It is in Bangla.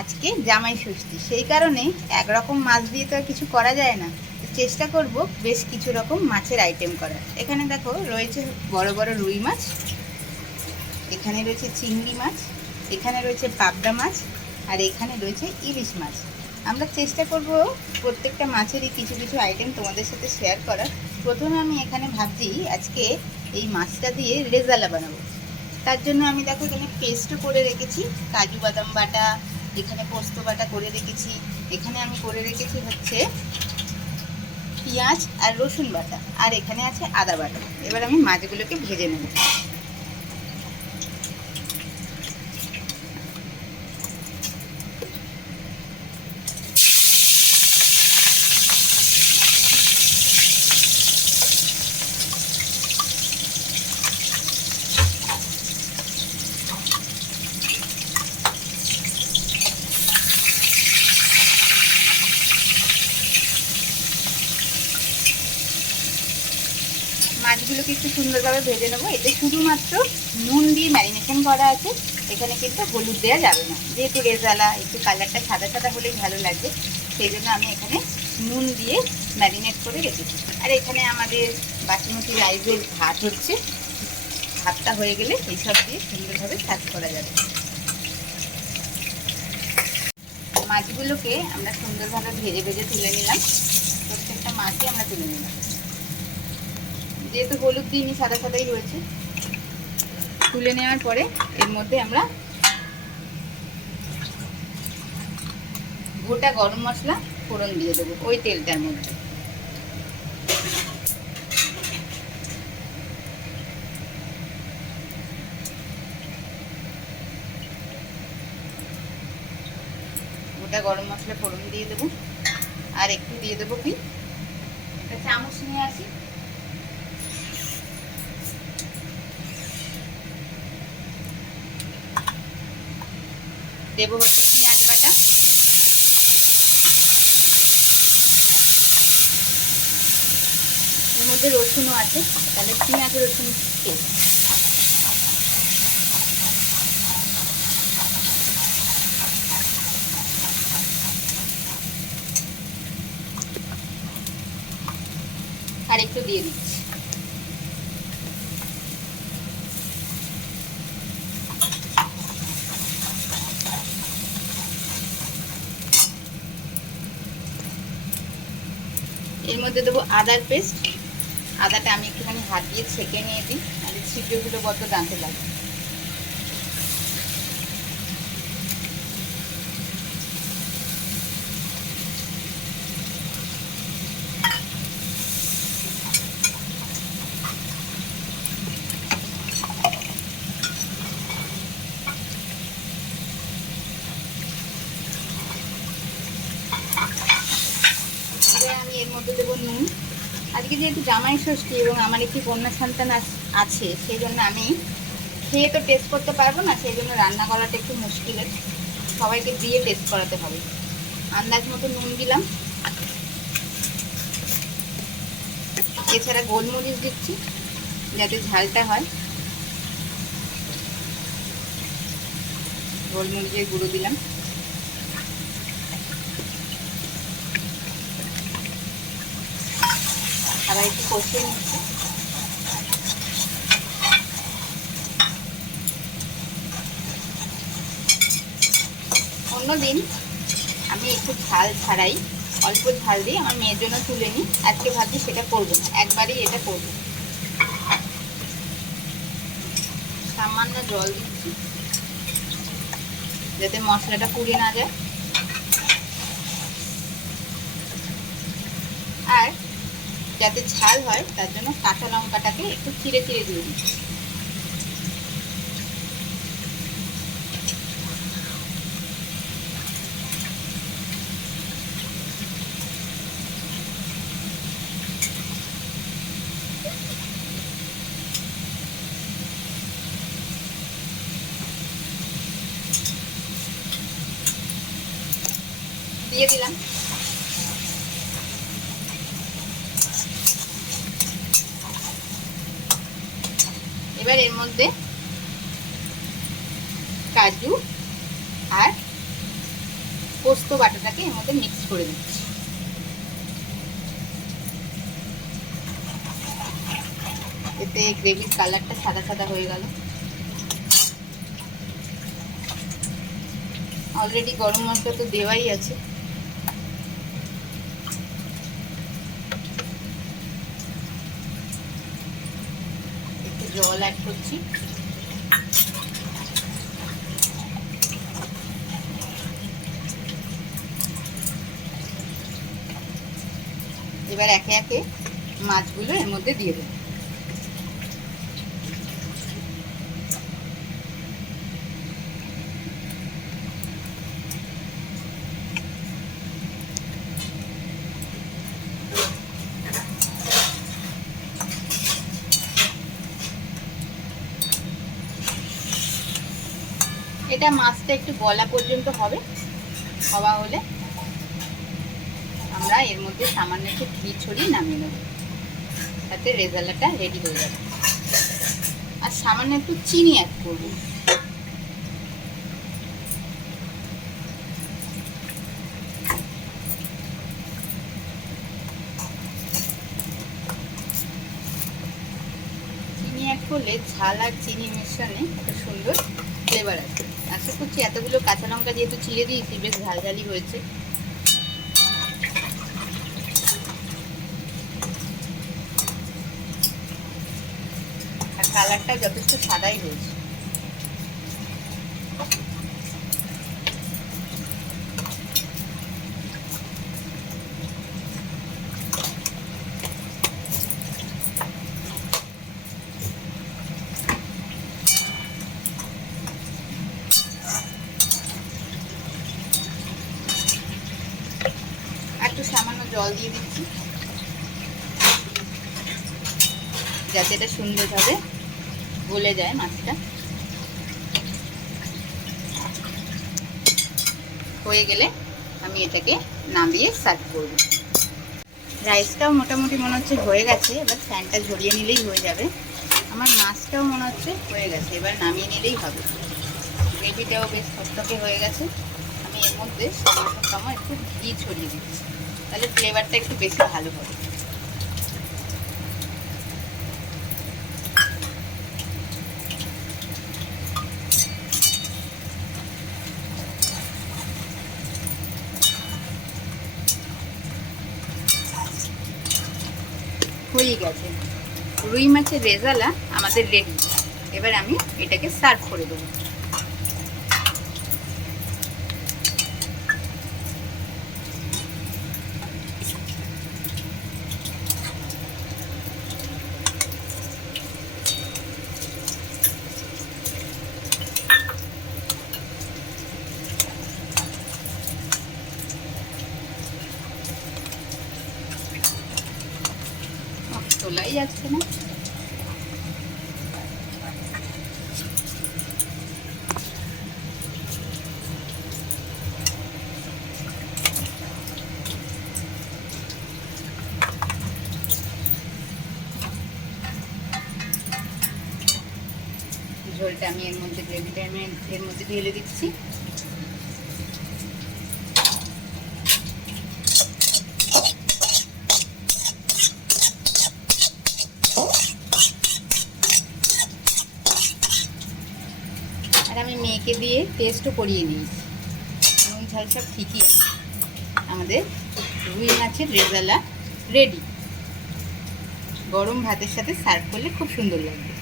আজকে জামাই ষষ্ঠী, সেই কারণে একরকম মাছ দিয়ে তো আর কিছু করা যায় না। চেষ্টা করব বেশ কিছু রকম মাছের আইটেম করার। এখানে দেখো রয়েছে বড় বড় রুই মাছ, এখানে রয়েছে চিংড়ি মাছ, এখানে রয়েছে পাবদা মাছ, আর এখানে রয়েছে ইলিশ মাছ। আমরা চেষ্টা করব প্রত্যেকটা মাছেরই কিছু কিছু আইটেম তোমাদের সাথে শেয়ার করার। প্রথমে আমি এখানে ভাবছি আজকে এই মাছটা দিয়ে রেজালা বানাবো। তার জন্য আমি দেখো এখানে পেস্টও করে রেখেছি, কাজু বাদাম বাটা, এখানে পোস্ত বাটা করে রেখেছি, এখানে আমি করে রেখেছি হচ্ছে পেঁয়াজ আর রসুন বাটা, আর এখানে আছে আদা বাটা। এবার আমি মাছগুলোকে ভেজে নেব। মাছগুলোকে একটু সুন্দরভাবে ভেজে নেবো। এতে শুধুমাত্র নুন দিয়ে ম্যারিনেশন করা আছে, এখানে কিন্তু হলুদ দেওয়া যাবে না। যেহেতু রেজালা একটু কালারটা সাদা সাদা হলেই ভালো লাগবে, সেই জন্য আমি এখানে নুন দিয়ে ম্যারিনেট করে রেখেছি। আর এখানে আমাদের বাসমতি রাইসের ভাত হচ্ছে, ভাতটা হয়ে গেলে এইসব দিয়ে সুন্দরভাবে সার্ভ করা যাবে। মাছগুলোকে আমরা সুন্দরভাবে ভেজে ভেজে তুলে নিলাম। প্রত্যেকটা মাছই আমরা তুলে নিলাম, যেহেতু হলুদ দিইনি সাদা সাদাই রয়েছে। তুলে নেওয়ার পরে এর মধ্যে আমরা গোটা গরম মশলা ফোড়ন দিয়ে দেবো ওই তেলটার মধ্যে। গোটা গরম মশলা ফোড়ন দিয়ে দেবো, আর একটু দিয়ে দেবো কি একটা চামচ নিয়ে আসি, দেবো হচ্ছে পেঁয়াজ বাটা, এর মধ্যে রসুনও আছে, তাহলে পেঁয়াজ রসুন পেস্ট, আর একটু দিয়ে দিচ্ছি। এর মধ্যে দেবো আদার পেস্ট। আদাটা আমি একটুখানি হাত দিয়ে ছেঁকে নিয়ে দিই, তাহলে ছিদ্রগুলো বড্ড দাঁতে লাগে। আমি এর মধ্যে দেবো নুন। আজকে যেহেতু জামাই ষষ্ঠী এবং আমার একটি কন্যা সন্তান আছে, সেই জন্য আমি খেয়ে তো টেস্ট করতে পারবো না, সেই জন্য রান্না করাটা একটু মুশকিলের, সবাইকে দিয়ে টেস্ট করাতে হবে। আন্দাজ মতো নুন দিলাম, এছাড়া গোলমরিচ দিচ্ছি যাতে ঝালটা হয়, গোলমরিচের গুঁড়ো দিলাম, আবার একটু কষিয়ে নিচ্ছি। অন্যদিন আমি একটু ঝাল ছাড়াই অল্প ঝাল দিয়ে আমার মেয়ের জন্য তুলে নিই, আজকে ভাবছি সেটা করবো না, একবারই এটা করবো। সামান্য জল দিচ্ছি যাতে মশলাটা পুড়ে না যায়, আর যাতে ঝাল হয় তার জন্য কাঁচা লঙ্কাটাকে একটু চিড়ে চিড়ে দিয়ে দিচ্ছি। দিয়ে দিলাম। এবার এর মধ্যে কাজু আর পোস্ত বাটাটাকে এর মধ্যে মিক্স করে দিচ্ছি। এতে গ্রেভির কালারটা সাদা সাদা হয়ে গেল। অলরেডি গরম মশলা তো দেওয়াই আছে। একটু জল অ্যাড করছি। এবার একে একে মাছগুলো এর মধ্যে দিয়ে দেব। এটা মাছটা একটু গলা পর্যন্ত হবে, হওয়া হলে আমরা এর মধ্যে সামান্য একটু ঘি ছড়িয়ে নামিয়ে নেব, তাতে রেজালাটা রেডি হয়ে যাবে। আর সামান্য একটু চিনি অ্যাড করব। চিনি অ্যাড করলে ঝাল আর চিনি মিশ্রণে একটা সুন্দর ফ্লেভার আসবে। আশা করছি এতগুলো কাঁচা লঙ্কা যেহেতু চিড়ে দিয়েছি বেশ ঝালঝালি হয়েছে। আর কালারটা যথেষ্ট সাদাই হয়েছে। একটু সামান্য জল দিয়ে দিচ্ছি যাতে এটা সুন্দরভাবে গলে যায় মাছটা। হয়ে গেলে আমি এটাকে নামিয়ে সার্ভ করব। রাইসটাও মোটামুটি মনে হচ্ছে হয়ে গেছে, এবার ফ্যানটা ঝরিয়ে নিলেই হয়ে যাবে। আমার মাছটাও মনে হচ্ছে হয়ে গেছে, এবার নামিয়ে নিলেই হবে। গ্রেভিটাও বেশ থকথকে হয়ে গেছে। আমি এর মধ্যে সামান্য একটু ঘি ছড়িয়ে দিচ্ছি, তাহলে ফ্লেভারটা একটু বেশি ভালো হবে। হয়ে গেছে, রুই মাছের রেজালা আমাদের রেডি। এবার আমি এটাকে সার্ভ করে দেবো। তোলাই যাচ্ছে না। ঝোলটা আমি এর মধ্যে গ্রেভিটা আমি এর মধ্যে ঢেলে দিচ্ছি। আর আমি মেয়েকে দিয়ে টেস্টও করিয়ে নিয়েছি, নুন ঝাল সব ঠিকই আছে। আমাদের রুই মাছের রেজালা রেডি। গরম ভাতের সাথে সার্ভ করলে খুব সুন্দর লাগবে।